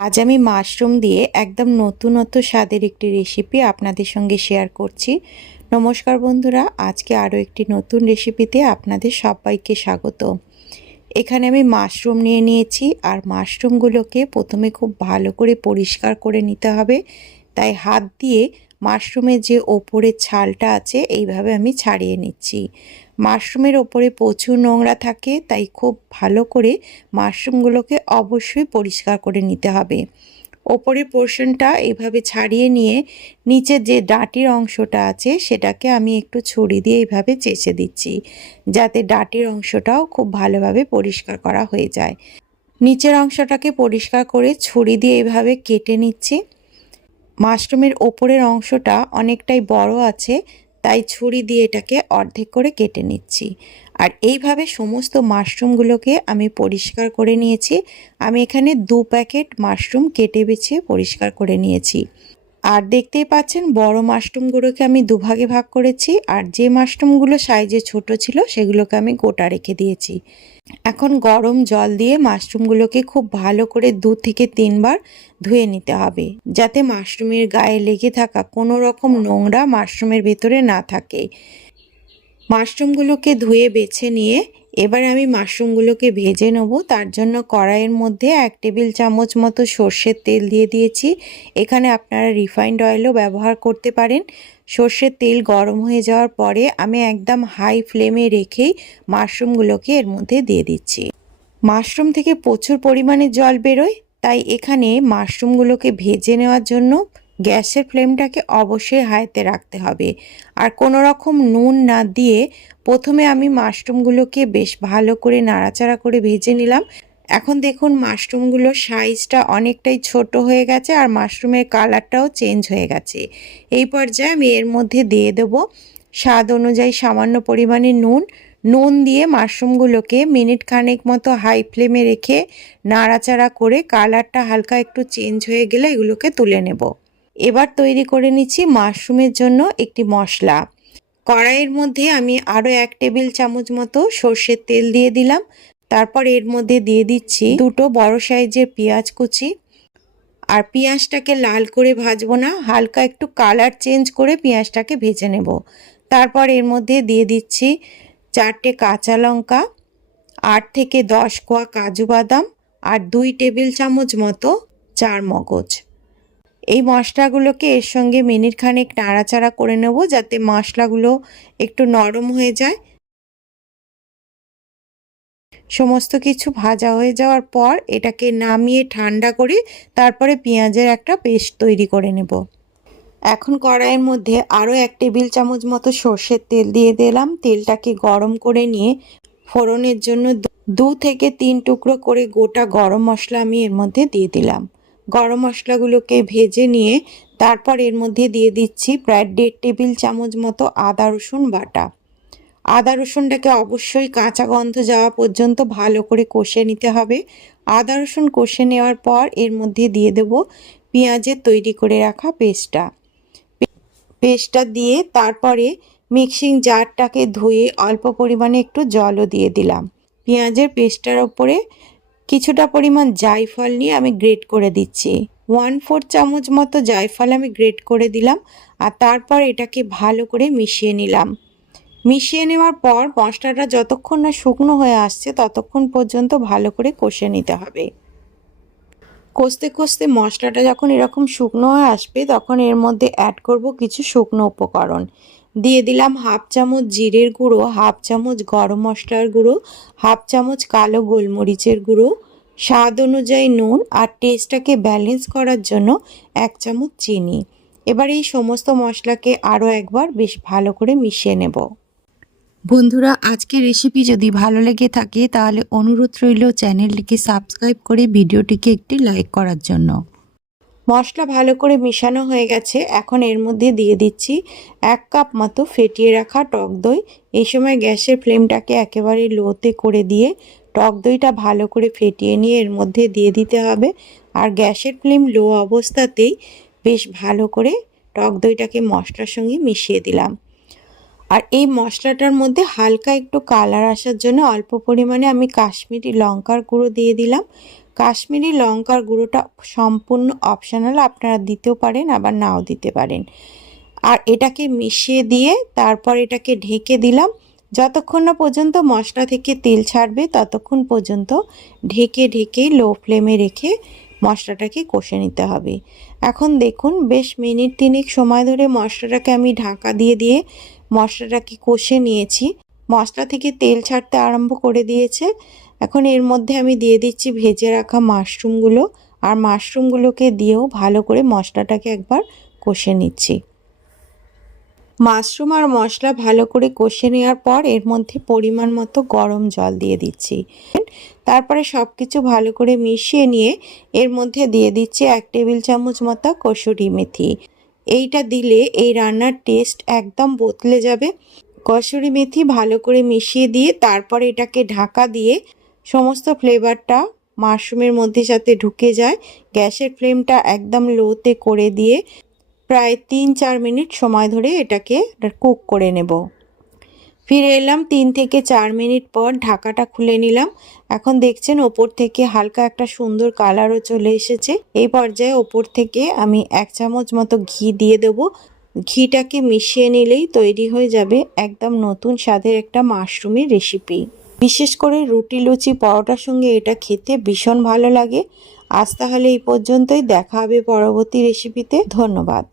আজ আমি মাশরুম দিয়ে একদম নতুনত্ব স্বাদের একটি রেসিপি আপনাদের সঙ্গে শেয়ার করছি। নমস্কার বন্ধুরা, আজকে আরও একটি নতুন রেসিপিতে আপনাদের সবাইকে স্বাগত। এখানে আমি মাশরুম নিয়ে নিয়েছি, আর মাশরুমগুলোকে প্রথমে খুব ভালো করে পরিষ্কার করে নিতে হবে। তাই হাত দিয়ে মাশরুমের যে ওপরের ছালটা আছে এইভাবে আমি ছাড়িয়ে নিচ্ছি। মাশরুমের ওপরে প্রচুর নোংরা থাকে, তাই খুব ভালো করে মাশরুমগুলোকে অবশ্যই পরিষ্কার করে নিতে হবে। ওপরের পোর্শনটা এইভাবে ছাড়িয়ে নিয়ে নিচের যে ডাঁটির অংশটা আছে সেটাকে আমি একটু ছুরি দিয়ে এইভাবে চেঁচে দিচ্ছি, যাতে ডাঁটির অংশটাও খুব ভালোভাবে পরিষ্কার করা হয়ে যায়। নিচের অংশটাকে পরিষ্কার করে ছুরি দিয়ে এইভাবে কেটে নিচ্ছি। মাশরুমের ওপরের অংশটা অনেকটাই বড় আছে, তাই ছুরি দিয়ে এটাকে অর্ধেক করে কেটে নিচ্ছি। আর এইভাবে সমস্ত মাশরুমগুলোকে আমি পরিষ্কার করে নিয়েছি। আমি এখানে 2 প্যাকেট মাশরুম কেটে বেছে পরিষ্কার করে নিয়েছি। আর দেখতেই পাচ্ছেন বড় মাশরুমগুলোকে আমি দুভাগে ভাগ করেছি, আর যে মাশরুমগুলো সাইজে ছোট ছিল সেগুলোকে আমি গোটা রেখে দিয়েছি। এখন গরম জল দিয়ে মাশরুমগুলোকে খুব ভালো করে 2 থেকে 3 বার ধুয়ে নিতে হবে, যাতে মাশরুমের গায়ে লেগে থাকা কোনো রকম নোংরা মাশরুমের ভেতরে না থাকে। মাশরুমগুলোকে ধুয়ে বেছে নিয়ে এবার আমি মাশরুমগুলোকে ভেজে নেব। তার জন্য কড়াইয়ের মধ্যে 1 টেবিল চামচ মতো সর্ষের তেল দিয়ে দিয়েছি। এখানে আপনারা রিফাইন্ড অয়েলও ব্যবহার করতে পারেন। সর্ষের তেল গরম হয়ে যাওয়ার পরে আমি একদম হাই ফ্লেমে রেখেই মাশরুমগুলোকে এর মধ্যে দিয়ে দিচ্ছি। মাশরুম থেকে প্রচুর পরিমাণে জল বেরোয়, তাই এখানে মাশরুমগুলোকে ভেজে নেওয়ার জন্য গ্যাসের ফ্লেমটাকে অবশ্যই হাইতে রাখতে হবে। আর কোনো রকম নুন না দিয়ে প্রথমে আমি মাশরুমগুলোকে বেশ ভালো করে নাড়াচাড়া করে ভেজে নিলাম। এখন দেখুন মাশরুমগুলোর সাইজটা অনেকটাই ছোট হয়ে গেছে, আর মাশরুমের কালারটাও চেঞ্জ হয়ে গেছে। এই পর্যায়ে আমি এর মধ্যে দিয়ে দেব স্বাদ অনুযায়ী সামান্য পরিমাণে নুন দিয়ে মাশরুমগুলোকে মিনিট খানেক মতো হাই ফ্লেমে রেখে নাড়াচাড়া করে কালারটা হালকা একটু চেঞ্জ হয়ে গেলে এগুলোকে তুলে নেব। এবার তৈরি করে নিচ্ছি মাশরুমের জন্য একটি মশলা। কড়াইয়ের মধ্যে আমি আরও 1 টেবিল চামচ মতো সর্ষের তেল দিয়ে দিলাম। তারপর এর মধ্যে দিয়ে দিচ্ছি 2টো বড় সাইজের পেঁয়াজ কুচি। আর পেঁয়াজটাকে লাল করে ভাজবো না, হালকা একটু কালার চেঞ্জ করে পেঁয়াজটাকে ভেজে নেব। তারপর এর মধ্যে দিয়ে দিচ্ছি 4টে কাঁচা লঙ্কা, 8 থেকে 10 কোয়া কাজু বাদাম, আর 2 টেবিল চামচ মতো চারমগজ। এই মশলাগুলোকে এর সঙ্গে মিনিট খানেক নাড়াচাড়া করে নেব, যাতে মশলাগুলো একটু নরম হয়ে যায়। সমস্ত কিছু ভাজা হয়ে যাওয়ার পর এটাকে নামিয়ে ঠান্ডা করে তারপরে পেঁয়াজের একটা পেস্ট তৈরি করে নেব। এখন কড়াইয়ের মধ্যে আরও 1 টেবিল চামচ মতো সর্ষের তেল দিয়ে দিলাম। তেলটাকে গরম করে নিয়ে ফোড়নের জন্য 2 থেকে 3 টুকরো করে গোটা গরম মশলা আমি এর মধ্যে দিয়ে দিলাম। গরম মশলাগুলোকে ভেজে নিয়ে তারপর এর মধ্যে দিয়ে দিচ্ছি প্রায় 1.5 টেবিল চামচ মতো আদা রসুন বাটা। আদা রসুনটাকে অবশ্যই কাঁচা গন্ধ যাওয়া পর্যন্ত ভালো করে কষে নিতে হবে। আদা রসুন কষে নেওয়ার পর এর মধ্যে দিয়ে দেব পেঁয়াজের তৈরি করে রাখা পেস্টটা দিয়ে তারপরে মিক্সিং জারটাকে ধুয়ে অল্প পরিমাণে একটু জলও দিয়ে দিলাম। পেঁয়াজের পেস্টটার ওপরে কিছুটা পরিমাণ জায়ফল নিয়ে আমি গ্রেট করে দিচ্ছি। 1/4 চামচ মতো জায়ফল আমি গ্রেট করে দিলাম। আর তারপর এটাকে ভালো করে মিশিয়ে নিলাম। মিশিয়ে নেওয়ার পর মশলাটা যতক্ষণ না শুকনো হয়ে আসছে ততক্ষণ পর্যন্ত ভালো করে কষে নিতে হবে। কষতে কষতে মশলাটা যখন এরকম শুকনো হয়ে আসবে তখন এর মধ্যে অ্যাড করব কিছু শুকনো উপকরণ। দিয়ে দিলাম 1/2 চামচ জিরের গুঁড়ো, 1/2 চামচ গরম মশলার গুঁড়ো, 1/2 চামচ কালো গোলমরিচের গুঁড়ো, স্বাদ অনুযায়ী নুন, আর টেস্টটাকে ব্যালেন্স করার জন্য 1 চামচ চিনি। এবার এই সমস্ত মশলাকে আরও একবার বেশ ভালো করে মিশিয়ে নেব। বন্ধুরা, আজকের রেসিপি যদি ভালো লেগে থাকে তাহলে অনুরোধ রইল চ্যানেলটিকে সাবস্ক্রাইব করে ভিডিওটিকে একটি লাইক করার জন্য। মশলা ভালো করে মিশানো হয়ে গেছে। এখন এর মধ্যে দিয়ে দিচ্ছি 1 কাপ মতো ফেটিয়ে রাখা টক দই। এই সময় গ্যাসের ফ্লেমটাকে একেবারে লোতে করে দিয়ে টক দইটা ভালো করে ফেটিয়ে নিয়ে এর মধ্যে দিয়ে দিতে হবে। আর গ্যাসের ফ্লেম লো অবস্থাতেই বেশ ভালো করে টক দইটাকে মশলার সঙ্গে মিশিয়ে দিলাম। আর এই মশলাটার মধ্যে হালকা একটু কালার আসার জন্য অল্প পরিমাণে আমি কাশ্মীরি লঙ্কার গুঁড়ো দিয়ে দিলাম। কাশ্মীরি লঙ্কার গুঁড়োটা সম্পূর্ণ অপশনাল, আপনারা দিতেও পারেন আবার নাও দিতে পারেন। আর এটাকে মিশিয়ে দিয়ে তারপর এটাকে ঢেকে দিলাম। যতক্ষণ না পর্যন্ত মশলা থেকে তেল ছাড়বে ততক্ষণ পর্যন্ত ঢেকে ঢেকে লো ফ্লেমে রেখে মশলাটাকে কষে নিতে হবে। এখন দেখুন বেশ মিনিট 3 সময় ধরে মশলাটাকে আমি ঢাকা দিয়ে দিয়ে মশলাটাকে কষে নিয়েছি। মশলা থেকে তেল ছাড়তে আরম্ভ করে দিয়েছে। এখন এর মধ্যে আমি দিয়ে দিচ্ছি ভেজে রাখা মাশরুমগুলো, আর মাশরুমগুলোকে দিয়েও ভালো করে মশলাটাকে একবার কষে নিচ্ছি। মাশরুম আর মশলা ভালো করে কষে নেওয়ার পর এর মধ্যে পরিমাণ মতো গরম জল দিয়ে দিচ্ছি। তারপরে সব কিছু ভালো করে মিশিয়ে নিয়ে এর মধ্যে দিয়ে দিচ্ছি 1 টেবিল চামচ মতো কসুরি মেথি। এইটা দিলে এই রান্নার টেস্ট একদম বদলে যাবে। কসুরি মেথি ভালো করে মিশিয়ে দিয়ে তারপরে এটাকে ঢাকা দিয়ে সমস্ত ফ্লেভারটা মাশরুমের মধ্যে যাতে ঢুকে যায়, গ্যাসের ফ্লেমটা একদম লোতে করে দিয়ে প্রায় 3-4 মিনিট সময় ধরে এটাকে কুক করে নেব। ফিরে এলাম 3 থেকে 4 মিনিট পর, ঢাকাটা খুলে নিলাম। এখন দেখছেন ওপর থেকে হালকা একটা সুন্দর কালারও চলে এসেছে। এই পর্যায়ে ওপর থেকে আমি 1 চামচ মতো ঘি দিয়ে দেবো। ঘিটাকে মিশিয়ে নিলেই তৈরি হয়ে যাবে একদম নতুন স্বাদের একটা মাশরুমের রেসিপি। বিশেষ করে রুটি, লুচি, পরোটার সঙ্গে এটা খেতে ভীষণ ভালো লাগে। আজ তাহলে এই পর্যন্তই, দেখা হবে পরবর্তী রেসিপিতে। ধন্যবাদ।